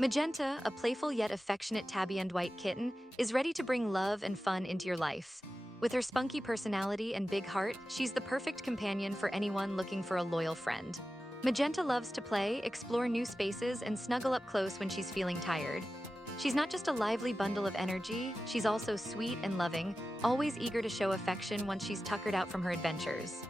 Magenta, a playful yet affectionate tabby-and-white kitten, is ready to bring love and fun into your life. With her spunky personality and big heart, she's the perfect companion for anyone looking for a loyal friend. Magenta loves to play, explore new spaces, and snuggle up close when she's feeling tired. She's not just a lively bundle of energy, she's also sweet and loving, always eager to show affection once she's tuckered out from her adventures.